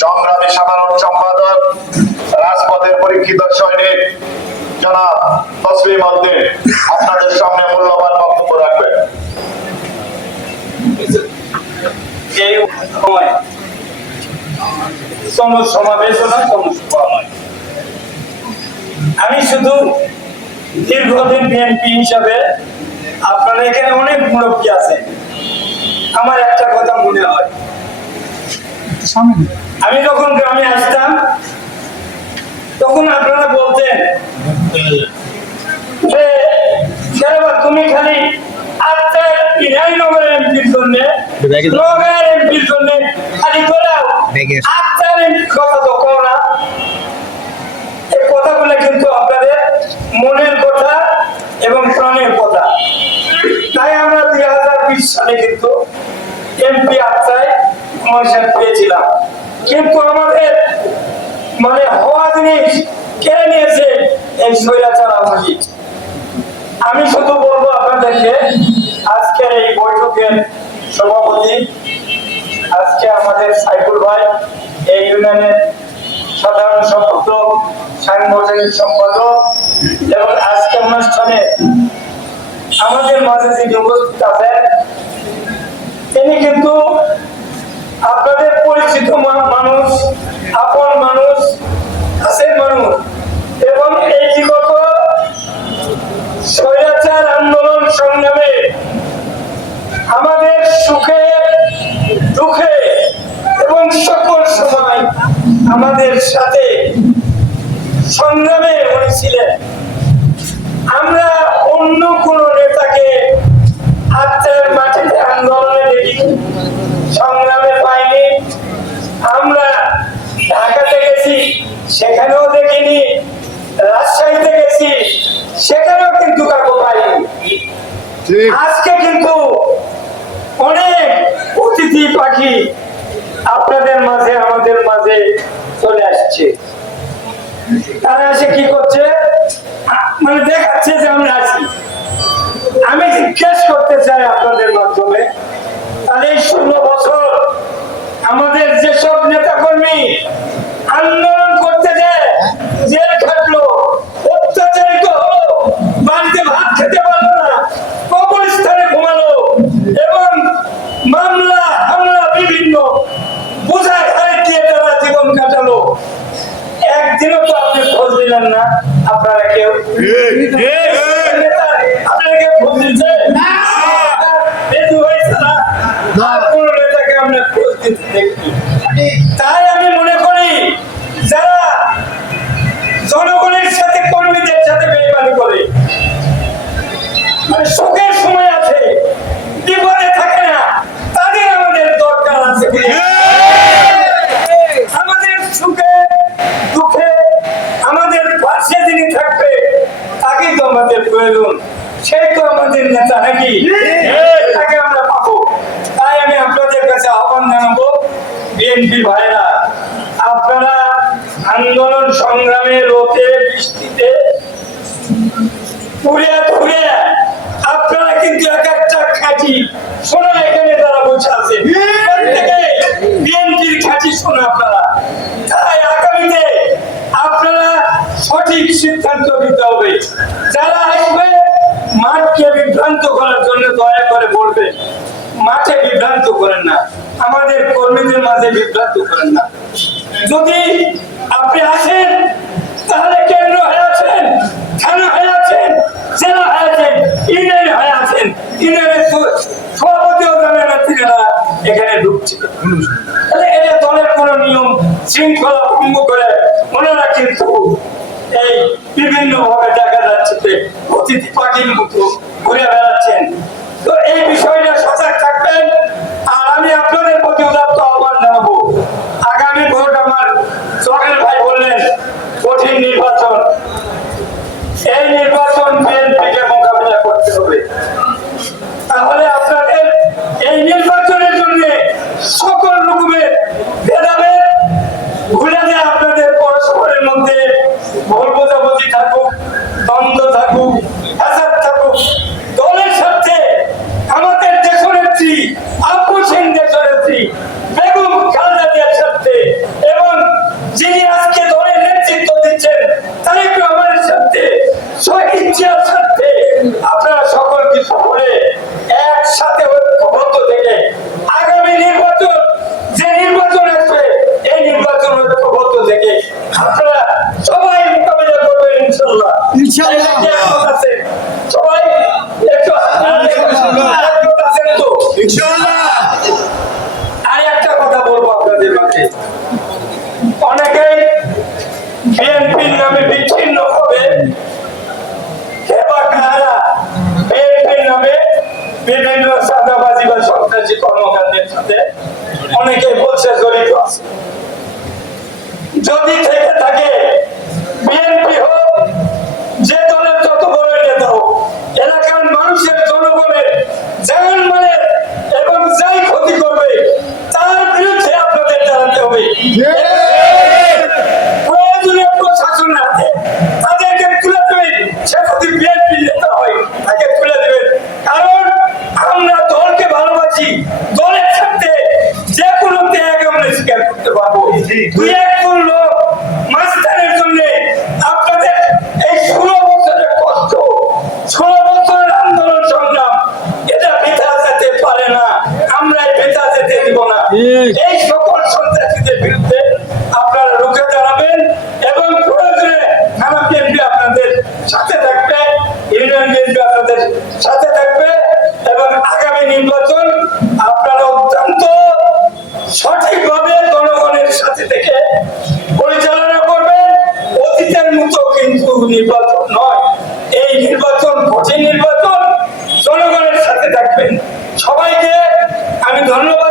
সংগ্রামী সাধারণ সম্পাদক রাজপথের পরীক্ষিত সৈনিক জনাব তসলিম উদ্দিন আপনাদের সামনে মূল্যবান বক্তব্য রাখবেন। আমি শুধু দীর্ঘদিন বিএনপি হিসাবে, আপনারা এখানে অনেক মুরব্বী আছেন, আমার একটা কথা মনে হয়, আমি যখন গ্রামে আসতাম তখন আপনারা বলতেন যে তুমি খালি এমপির জন্য এমপির জন্য খালি করাও, কথা তো কো না। এই কথাগুলো কিন্তু আপনাদের মনের কথা এবং প্রাণের কথা। তাই আমরা 2020 সালে কিন্তু এমপি আত্মায় কমিশন পেয়েছিলাম, কিন্তু আমাদের মানে হওয়া জিনিস কেড়ে নিয়েছে এই স্বৈরাচার আওয়ামী। আমি শুধু বলবো আপনাদেরকে, আজকের এই বৈঠকের সভাপতি আজকে আমাদের সাইফুল ভাই, এই ইউনিয়নের সাধারণ সম্পাদক, সাংগঠনিক সম্পাদক, এবং আজকে অনুষ্ঠানে আমাদের মাঝে যিনি উপস্থিত আছেন তিনি কিন্তু আপনাদের পরিচিত মানুষ, আপন মানুষ, কাছের মানুষ, এবং এই বিগত স্বৈরাচার আন্দোলন সংগ্রামে আমাদের সুখে দুঃখে এবং সকল সময় আমাদের সাথে সংগ্রামে উনি ছিলেন। আমরা অন্য কোন নেতাকে আত্মার মাটিতে আন্দোলনে দেখি, সংগ্রামে পাইনি। আমরা ঢাকাতে গেছি, সেখানেও দেখিনি, রাজশাহীতে গেছি, সেখানেও কিন্তু কাকু পাইনি। আজকে কিন্তু অনেক অতিথি পাখি আপনাদের মাঝে, আমাদের মাঝে চলে আসছে। তারা এসে কি করছে, মানে দেখাচ্ছে যে আমরা আছি। আমি জিজ্ঞেস করতে চাই আপনাদের মাধ্যমে, তাহলে এই 16 বছর আমাদের যেসব নেতা কর্মী আন্দোলন করতে যায়, জেল খাটলো, অত্যাচারিত হলো, বাড়িতে ভাত খেতে পারলো না, কবরস্থানে ঘুমালো, এবং মামলা হামলা বিভিন্ন বোঝা ঘাড়ে দিয়ে তারা জীবন কাটালো। একদিনও তো আপনি খোঁজ দিলেন না, আপনারা কেউ আপনারা কেউ খোঁজ দিচ্ছে না? কোন নেতাকে আমরা খোঁজ দিতে দেখি। তাই আমি মনে করি যারা জনগণের সাথে, কর্মীদের সাথে বেইমানি করে, মানে সুখের সময় আছে, বিপদে থাকে না, তাদের আমাদের দরকার আছে। আমাদের সুখে দুঃখে আমাদের পাশে যিনি থাকবে তাকেই তো আমাদের প্রয়োজন, সেই তো আমাদের নেতা, নাকি? তাকে আমরা পাবো। তাই আমি আপনাদের কাছে আহ্বান জানাবো, বিএনপি ভাইরা, আপনারা আন্দোলন সংগ্রামে রোদে বৃষ্টিতে আপনারা কিন্তু এক একটা খাঁটি সোনা এখানে তারা বসে আছে, বিএনপির খাঁটি সোনা আপনারা। তাই আগামীতে আপনারা সঠিক সিদ্ধান্ত নিতে হবে। যারা আসবে মাঠকে বিভ্রান্ত করার জন্য দয়া করে বলবেন, মাঠে বিভ্রান্ত করেন না, আমাদের কর্মীদের মাঝে বিভ্রান্ত করেন না। যদি আপনি আসেন তাহলে কেন্দ্র হয়ে আছেন, থানা হয়ে আছেন, জেলা হয়ে আছেন, ইউনিয়ন হয়ে আছেন, ইউনিয়নের সভাপতিও জানেন না তিনারা এখানে ঢুকছে। তাহলে এটা দলের কোন নিয়ম শৃঙ্খলা ভঙ্গ করে ওনারা কিন্তু এই বিভিন্ন ভাবে দেখা যাচ্ছে যে অতিথি পাখির মতো ঘুরে বেড়াচ্ছেন। তো এই বিষয়টা সজাগ থাকবেন। আর আমি আপনাদের প্রতি উদাত্ত আহ্বান জানাবো, আগামী ভোট, আমার সোহেল ভাই বললেন কঠিন নির্বাচন, এই নির্বাচন বিএনপিকে মোকাবিলা করতে হবে। তাহলে আপনাদের এই নির্বাচনের জন্য সকল রকমের ভেদাভেদ ভুলে যায়, আপনাদের পরস্পরের মধ্যে ভুল বোঝাবুঝি থাকুক, দ্বন্দ্ব থাকুক, হাসাদ থাকুক, দলের সাথে আমাদের দেশের আছে। অনেকেই বিএনপির নামে বিচ্ছিন্ন হবে, কে বা কারা বিএনপির নামে বিভিন্ন চাঁদাবাজি বা সন্ত্রাসী কর্মকাণ্ডের সাথে অনেকে বলছে জড়িত আছে। যদি থেকে থাকে, বিএনপি হোক, যে দলের যত বড় নেতা হোক, এলাকার মানুষের জনগণের জানমালের এবং যাই ক্ষতি করবে তার বিরুদ্ধে আপনাদের দাঁড়াতে হবে। প্রয়োজনীয় প্রশাসন আছে, তাদেরকে তুলে দেবেন। সে যদি বিএনপি নেতা হয় তাকে তুলে দেবেন, কারণ আমরা দলকে ভালোবাসি। দলের সাথে যে কোনো ত্যাগ আমরা স্বীকার করতে পারবো। দুই একজন লোক মাঝখানের জন্য আপনাদের এই 16 বছরের কষ্ট, 16 বছরের আন্দোলন সংগ্রাম, এটা বৃথা যেতে পারে না। আমরা বৃথা যেতে দিব না। এই সকল সন্ত্রাসীদের বিরুদ্ধে আপনারা রুখে দাঁড়াবেন এবং প্রয়োজনে থানা বিএনপি আপনাদের সাথে থাকবে, ইউনিয়ন বিএনপি আপনাদের সাথে থাকবে এবং আগামী নির্বাচন আপনারা অত্যন্ত সঠিকভাবে জনগণের সাথে থেকে পরিচালনা করবেন। অতীতের মতো কিন্তু নির্বাচন নয়, এই নির্বাচন কঠিন নির্বাচন, জনগণের সাথে থাকবেন। সবাইকে আমি ধন্যবাদ